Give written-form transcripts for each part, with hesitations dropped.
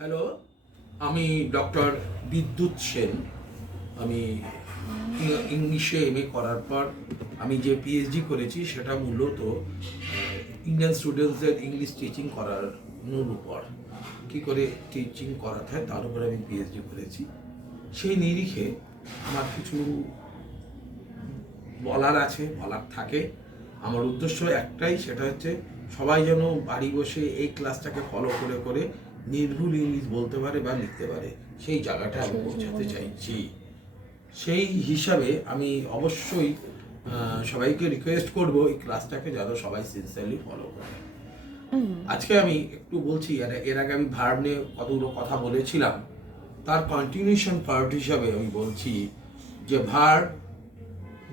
Hello, আমি doctor বিদ্যুৎ সেন। আমি ইংলিশে এমএ করার পর আমি যে পিএইচডি করেছি সেটা মূলত ইন্ডিয়ান স্টুডেন্টসদের ইংলিশ টিচিং করার উপর কী করে টিচিং করাতে হয় তার উপরে আমি পিএইচডি করেছি। সেই নিরিখে আমার কিছু বলার আছে, বলার থাকে। আমার উদ্দেশ্য একটাই, সেটা হচ্ছে সবাই যেন বাড়ি বসে এই ক্লাসটাকে ফলো করে করে নির্ভুল ইংলিশ বলতে পারে বা লিখতে পারে, সেই জায়গাটা আমি পৌঁছাতে চাইছি। সেই হিসাবে আমি অবশ্যই সবাইকে রিকোয়েস্ট করব এই ক্লাসটাকে যেন সবাই সিনসিয়ারলি ফলো করে। আজকে আমি একটু বলছি, এর আগে আমি ভার্ব নিয়ে কতগুলো কথা বলেছিলাম, তার কন্টিনিউশন পার্ট হিসাবে আমি বলছি যে ভার্ব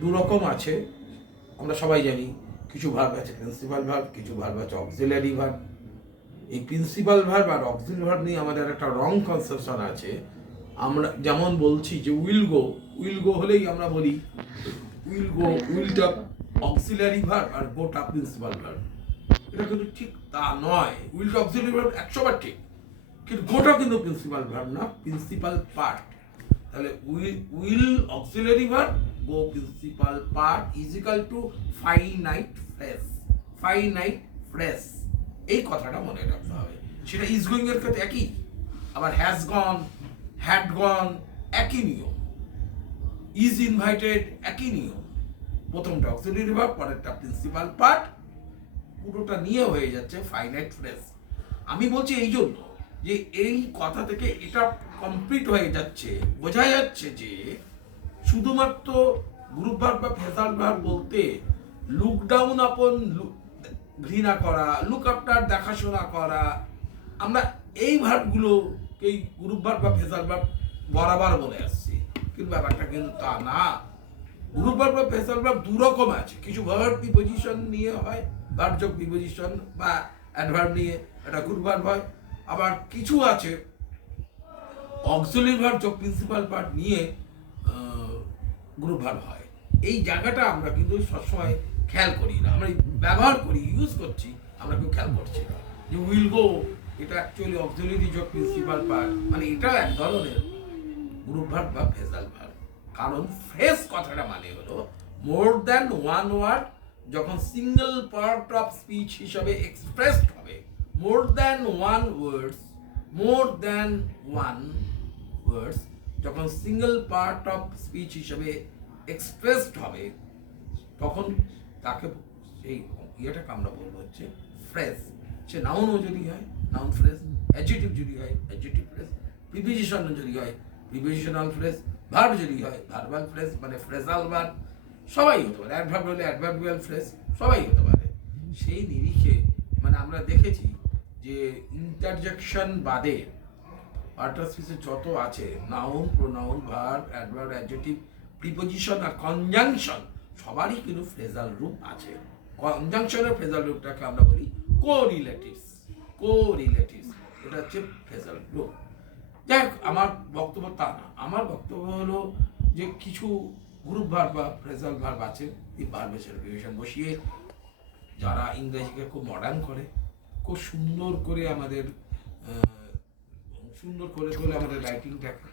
দু রকম আছে। আমরা সবাই জানি কিছু ভার্ব আছে প্রিন্সিপাল ভার্ব, কিছু ভার্ব আছে অক্সিলারি ভার্ব। এই প্রিন্সিপাল ভার্ব আর অক্সিলারি ভার্ব নিয়ে আমাদের একটা রং কনসেপশন আছে। আমরা যেমন বলছি যে উইল গো হলেই আমরা বলি উইলটা অক্সিলারি ভার্ব আর গোটা প্রিন্সিপাল ভার্ব। এটা কিন্তু ঠিক তা নয়। উইলটা অক্সিলারি ভার্ব 100বার ঠিক, কিন্তু গোটা কিন্তু প্রিন্সিপাল ভার্ব না, প্রিন্সিপাল পার্ট। তাহলে will auxiliary verb, go principal part is equal to finite phrase. Finite phrase, এই কথাটা মনে রাখতে হবে। সেটা ইজ গোয়িং এর ক্ষেত্রে একই, আবার হ্যাজ গন, হ্যাড গন একই নিয়ম, ইজ ইনভাইটেড একই নিয়ম। প্রথমটা অক্সিলারি ভার্ব, পরেরটা প্রিন্সিপাল পার্ট, পুরোটা নিয়ে হয়ে যাচ্ছে ফাইনাইট ফ্রেজ। আমি বলছি এই জন্য যে এই কথা থেকে এটা কমপ্লিট হয়ে যাচ্ছে, বোঝা যাচ্ছে যে শুধুমাত্র গ্রুপ ভার্ব বা ফ্রেজাল ভার্ব বলতে লুক ডাউন আপন, ঘৃণা করা, লুক আফটার দেখাশোনা করা, আমরা এই ভার্বগুলোকেই গ্রুপ ভার্ব বা ফ্রেজাল ভার্ব বরাবর বলে আসছি, কিন্তু ব্যাপারটা কিন্তু তা না। গ্রুপ ভার্ব বা ফ্রেজাল ভার্ব দু রকম আছে। কিছু ভার্ব প্রিপোজিশন নিয়ে হয়, ভার্ব যোগ প্রিপোজিশন বা অ্যাডভার্ব নিয়ে এটা গ্রুপ ভার্ব হয়। আবার কিছু আছে অক্সিলারি ভার্ব যোগ প্রিন্সিপাল পার্ট নিয়ে গ্রুপ ভার্ব হয়। এই জায়গাটা আমরা কিন্তু সবসময় খেয়াল করি না, আমরা ব্যবহার করি, ইউজ করছি, আমরা কেউ খেয়াল করছি না যে উইল গো এটা অ্যাকচুয়ালি অক্সিলারি যোগ প্রিন্সিপাল পার্ট, মানে এটা এক ধরনের গ্রুপ ভার্ব বা ফ্রেজাল ভার্ব। কারণ ফ্রেজ কথাটা মানে হলো মোর দ্যান ওয়ান ওয়ার্ড যখন সিঙ্গেল পার্ট অফ স্পিচ হিসাবে এক্সপ্রেসড হবে, মোর দ্যান ওয়ান ওয়ার্ডস, মোর দ্যান ওয়ান ওয়ার্ডস যখন সিঙ্গেল পার্ট অফ স্পিচ হিসাবে এক্সপ্রেসড হবে, তখন তাকে সেই ইয়েটাকে আমরা বলবো হচ্ছে ফ্রেজ। সে নাউনও যদি হয় নাউন ফ্রেজ, অ্যাডজেক্টিভ যদি হয় অ্যাডজেক্টিভ ফ্রেজ, প্রিপোজিশন যদি হয় প্রিপোজিশনাল ফ্রেজ, ভার্ব যদি হয় ভার্বাল ফ্রেজ মানে ফ্রেজাল ভার্ব, সবাই হতে পারে। অ্যাডভার্ব হলে অ্যাডভার্বিয়াল ফ্রেজ, সবাই হতে পারে। সেই নিরিখে মানে আমরা দেখেছি যে ইন্টারজেকশন বাদে পার্ট অফ স্পিচে যত আছে noun, pronoun, verb, adverb, adjective, preposition আর কনজাংশন সবারই কিন্তু ফ্রেজাল রূপ আছে। কনজাংশনের ফ্রেজাল রূপটাকে আমরা বলি কোরিলেটিভস। কোরিলেটিভস এটা হচ্ছে ফ্রেজাল রূপ। যাই হোক, আমার বক্তব্য তা না। আমার বক্তব্য হলো যে কিছু গ্রুপ ভার্ব বা ফ্রেজাল ভার্ব আছে, এই ভার্বের প্রিপোজিশন বসিয়ে যারা ইংরেজিকে খুব মডার্ন করে, খুব সুন্দর করে আমাদের সুন্দর করে তোলে আমাদের রাইটিংটাকে।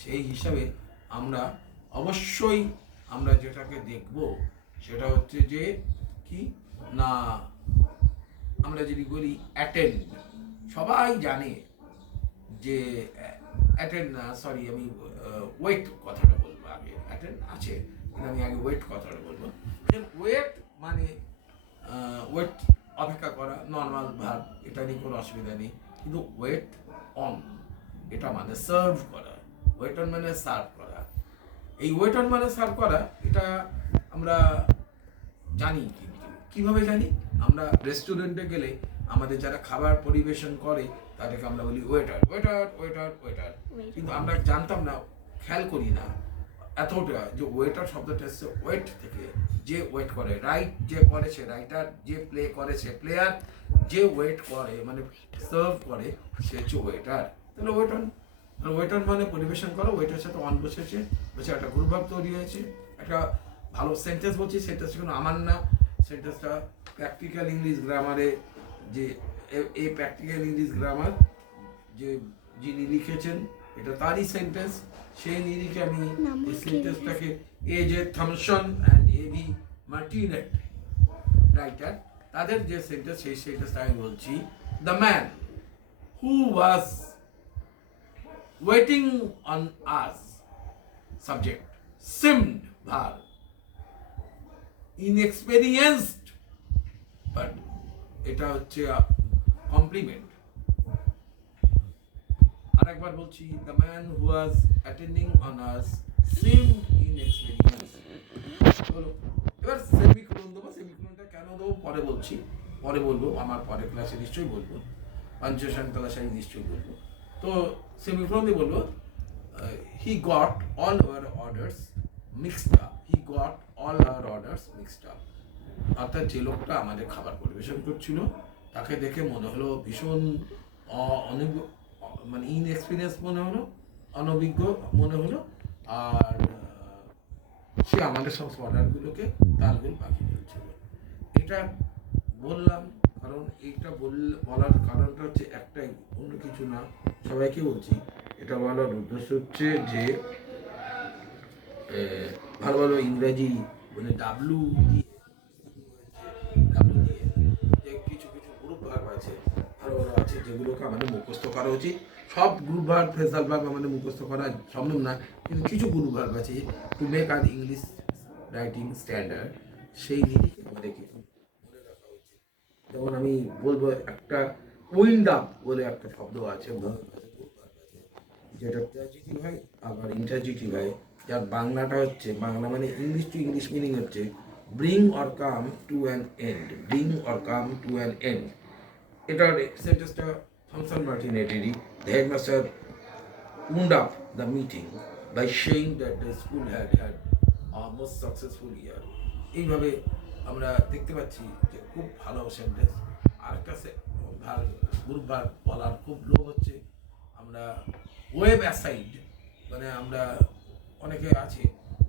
সেই হিসাবে আমরা অবশ্যই আমরা যেটাকে দেখব সেটা হচ্ছে যে কি না, আমরা যদি বলি অ্যাটেন্ড, সবাই জানে যে অ্যাটেন্ড না, সরি আমি ওয়েট কথাটা বলবো আগে। অ্যাটেন্ড আছে কিন্তু আমি আগে ওয়েট কথাটা বলবো। ওয়েট মানে ওয়েট অপেক্ষা করা, নর্মাল ভার্ব, এটা নিয়ে কোনো অসুবিধা নেই। কিন্তু ওয়েট অন এটা মানে সার্ভ করা, ওয়েট অন মানে সার্ভ করা। এই ওয়েট অন মানে সার্ভ করা এটা আমরা জানি, কিন্তু কিভাবে জানি? আমরা রেস্টুরেন্টে গেলে আমাদের যারা খাবার পরিবেশন করে তাদেরকে আমরা বলি ওয়েটার, ওয়েটার, ওয়েটার, ওয়েটার। কিন্তু আমরা জানতাম না, খেয়াল করি না এতটা যে ওয়েটার শব্দটা এসছে ওয়েট থেকে, যে ওয়েট করে, রাইট যে করে সে রাইটার, যে প্লে করে সে প্লেয়ার, যে ওয়েট করে মানে সার্ভ করে সে হচ্ছে ওয়েটার। তাহলে ওয়েট অন, ওয়েট অন মানে পরিবেশন করো, ওয়েটার সাথে অন বসেছে, বসে একটা গ্রুপ ভাব তৈরি হয়েছে, একটা ভালো সেন্টেন্স বলছি, সেন্টেন্সটা কোনো আমার না, সেন্টেন্সটা প্র্যাকটিক্যাল ইংলিশ গ্রামারে, যে এই প্র্যাকটিক্যাল ইংলিশ গ্রামার যে যিনি লিখেছেন, এটা তারই সেন্টেন্স, সেই নিরিখে আমি এই সেন্টেন্সটাকে A.J. Thomson and A.V. Martinet writer, তাদের যে সেন্টেন্স, সেই সেন্টেন্সটা আমি বলছি। The man who was waiting on us, subject, seemed, verb, inexperienced, but এটা হচ্ছে কমপ্লিমেন্ট। আরেকবার বলছি, the man who was attending on us seemed inexperienced. বলো, এবার সেমিকোলন দেবো। সেমিকোলনটা কেন দেবো পরে বলছি, পরে বলবো, আমার পরে ক্লাসে নিশ্চয়ই বলবো, পঞ্চশান্তলা সাহি নিশ্চয়ই বলবো। তো সেমিকোলন দিয়ে বলবো, he got all our orders mixed up, he got all our orders mixed up. অর্থাৎ যে লোকটা আমাদের খাবার পরিবেশন করছিল, তাকে দেখে মনে হলো ভীষণ মানে ইনএক্সপিরিয়েন্স মনে হলো, অনভিজ্ঞ মনে হলো, আর সে আমাদের সমস্ত অর্ডারগুলোকে তালগোল পাকিয়ে ফেলছিল। এটা বললাম কারণ এইটা বলার কারণটা হচ্ছে একটাই, অন্য কিছু না, সবাইকে বলছি। এটা বলার উদ্দেশ্য হচ্ছে যে ভালো ভালো ইংরাজি মানে ডাব্লু দিয়ে যে কিছু কিছু গ্রুপ ভার্ব আছে, ভালো ভালো আছে, যেগুলোকে আমাদের মুখস্থ করা উচিত। সব গ্রুপ ভার্ব, ফ্রেজাল ভার্ব আমাদের মুখস্থ করা সম্ভব না, কিন্তু কিছু গ্রুপ ভার্ব আছে to make our English writing standard, সেই নিরিখে আমাদেরকে মনে রাখা উচিত। যেমন আমি বলবো, একটা উইন্ড আপ বলে একটা শব্দ আছে, যেটা ট্র্যাজেডিভ হয় আবার ইন্টারজেটিভ হয়, যার বাংলাটা হচ্ছে, বাংলা মানে ইংলিশ টু ইংলিশ মিনিং হচ্ছে bring or come to an end, bring or come to an end. এটার সেন্টেন্সটা থমসন মার্টিনেটেরই। The headmaster wound up the meeting by saying that the school had had a most successful year. এইভাবে আমরা দেখতে পাচ্ছি যে খুব ভালো সেন্টেন্স। আরেকটা গ্রুপ ভার্ব বলার খুব লোভ হচ্ছে, আমরা ওয়েব অ্যাসাইড, মানে আমরা অনেকে আছে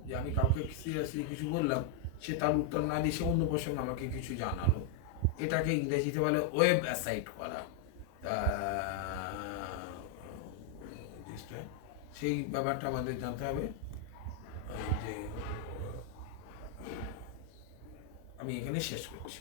যে আমি কাউকে সিরিয়াসলি কিছু বললাম, সে তার উত্তর না দিয়ে সে অন্য প্রসঙ্গে আমাকে কিছু জানালো, এটাকে ইংরেজিতে বলে ওয়েব অ্যাসাইড করা। সেই ব্যাপারটা আমাদের জানতে হবে। যে আমি এখানে শেষ করছি।